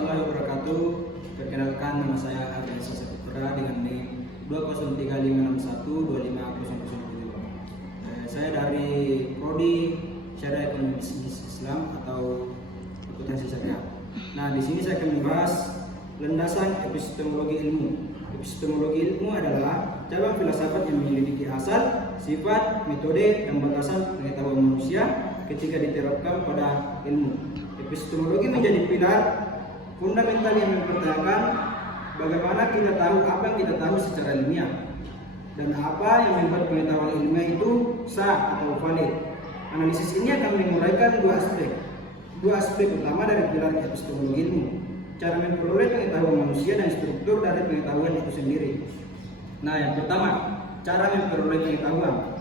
warahmatullahi wabarakatuh. Perkenalkan, nama saya Ardiansyah Saputra dengan NIM 20356125002. Saya dari Prodi Syariah Ekonomi Bisnis Islam atau Akuntansi Syariah. Nah, di sini saya akan membahas landasan epistemologi ilmu. Epistemologi ilmu adalah cabang filsafat yang menyelidiki asal, sifat, metode, dan batasan pengetahuan manusia ketika diterapkan pada ilmu. Epistemologi menjadi pilar fundamental yang mempertanyakan bagaimana kita tahu apa yang kita tahu secara ilmiah dan apa yang membuat pengetahuan ilmiah itu sah atau valid. Analisis ini akan menguraikan dua aspek utama dari pilar epistemologi ilmu: cara memperoleh pengetahuan manusia dan struktur dari pengetahuan itu sendiri. Nah, yang pertama, cara memperoleh pengetahuan.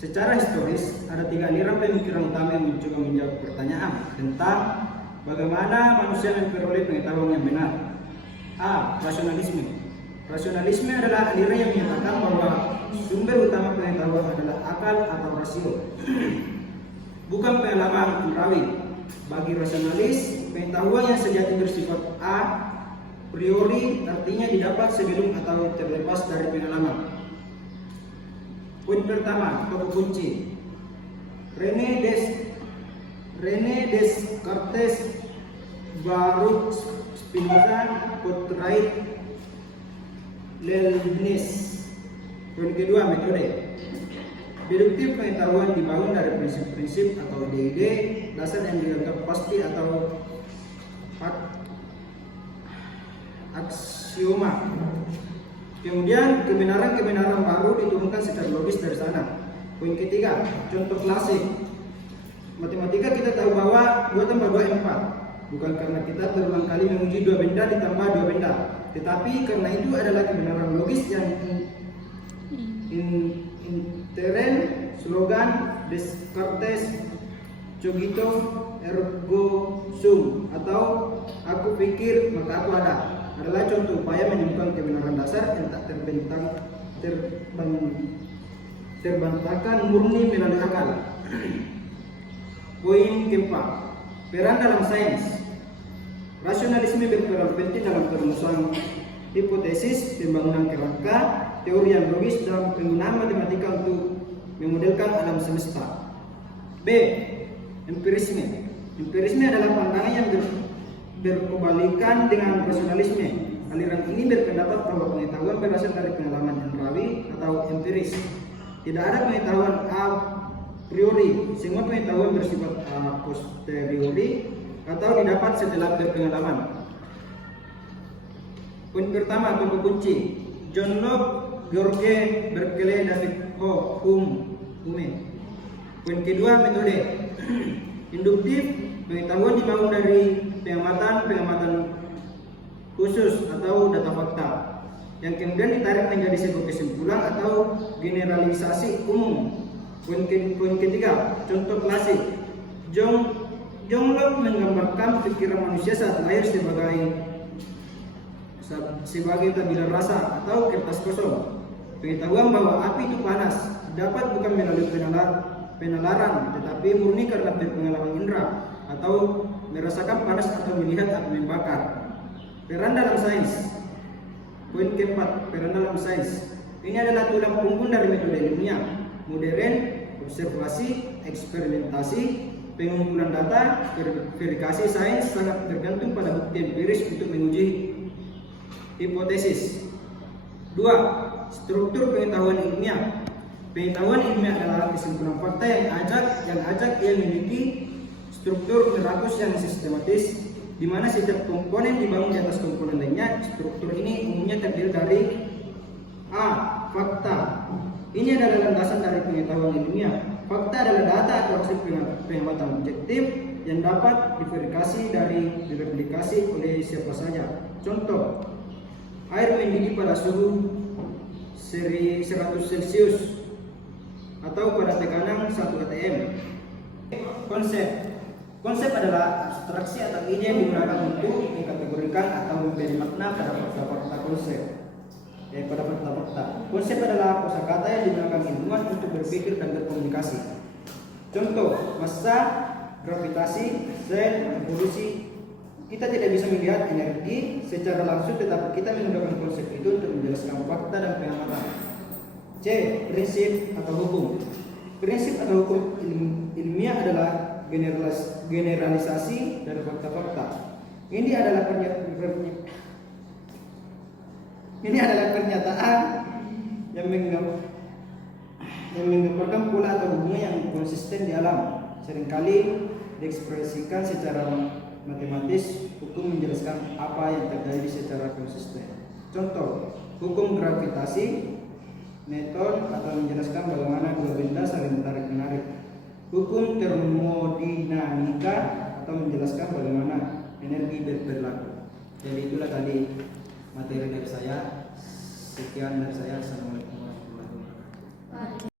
Secara historis, ada tiga aliran pemikiran utama yang mencoba menjawab pertanyaan tentang bagaimana manusia memperoleh pengetahuan yang benar. A. Rasionalisme. Rasionalisme adalah aliran yang menyatakan bahwa sumber utama pengetahuan adalah akal atau rasio, bukan pengalaman indrawi. Bagi rasionalis, pengetahuan yang sejati bersifat a priori, artinya didapat sebelum atau terlepas dari pengalaman. Poin pertama, tokoh kunci: René Descartes, Baruch Spinoza, Gottfried Leibniz. Poin kedua, metode. Deduktif pengetahuan dibangun dari prinsip-prinsip atau ide-ide dasar yang dianggap pasti atau aksioma. Kemudian kebenaran-kebenaran baru diturunkan secara logis dari sana. Poin ketiga, contoh klasik. Matematika kita tahu bahwa 2 tambah 2 4. Bukan karena kita berulang kali menguji 2 benda ditambah 2 benda, tetapi karena itu adalah kebenaran logis yang intern. Slogan Descartes, cogito ergo sum, atau aku pikir maka aku ada, adalah contoh upaya menemukan kebenaran dasar yang tak terbantahkan murni melalui akal. Poin keempat, peran dalam sains. Rasionalisme berperan penting dalam perumusan hipotesis, pembangunan kerangka teori yang logis, dan penggunaan matematika untuk memodelkan alam semesta. B. Empirisme. Empirisme adalah pandangan yang berkebalikan dengan rasionalisme. Aliran ini berpendapat bahwa pengetahuan berasal dari pengalaman indrawi atau empiris. Tidak ada pengetahuan a priori. Semua pengetahuan bersifat a posteriori atau didapat setelah berpengalaman. Poin pertama, tokoh kunci: John Locke, George Berkeley, David Hume. Poin kedua, metode. Induktif, pengetahuan dibangun dari pengamatan khusus atau data fakta yang kemudian ditarik menjadi sebuah kesimpulan atau generalisasi umum. Poin ketiga, contoh klasik. John Locke menggambarkan pikiran manusia saat lahir sebagai tabilan rasa atau kertas kosong. Pengetahuan bahwa api itu panas dapat bukan melalui penalaran, tetapi murni karena berpengalaman indera atau merasakan panas atau melihat api membakar. Peran dalam sains. Poin keempat, peran dalam sains. Ini adalah tulang punggung dari metode ilmiah modern: observasi, eksperimentasi, pengumpulan data, verifikasi. Sains sangat tergantung pada bukti empiris untuk menguji hipotesis. 2. Struktur pengetahuan ilmiah. Pengetahuan ilmiah adalah kesimpulan fakta yang memiliki struktur hierarkis yang sistematis, di mana setiap komponen dibangun di atas komponen lainnya. Struktur ini umumnya terdiri dari A. Fakta. Ini adalah landasan dari pengetahuan ilmiah. Fakta adalah data atau hasil pengamatan objektif yang dapat direplikasi oleh siapa saja. Contoh, air mendidih pada suhu 100 Celcius atau pada tekanan 1 atm. Konsep adalah abstraksi atau ide yang digunakan untuk mengkategorikan atau memberi makna pada fakta-fakta konsep. Konsep adalah kosakata yang digunakan ilmuwan untuk berpikir dan berkomunikasi. Contoh, massa, gravitasi, sel, evolusi, kita tidak bisa melihat energi secara langsung, tetapi kita menggunakan konsep itu untuk menjelaskan fakta dan pengamatan. C. Prinsip atau hukum. Prinsip atau hukum ilmiah adalah generalisasi dari fakta-fakta. Ini adalah pernyataan yang menggambarkan pola atau hubungan yang konsisten di alam. Seringkali diekspresikan secara matematis. Hukum menjelaskan apa yang terjadi secara konsisten. Contoh, hukum gravitasi Newton atau menjelaskan bagaimana dua benda saling tarik-menarik. Hukum termodinamika atau menjelaskan bagaimana energi berlaku. Jadi itulah tadi materi dari saya. Sekian dari saya. Assalamualaikum warahmatullahi wabarakatuh.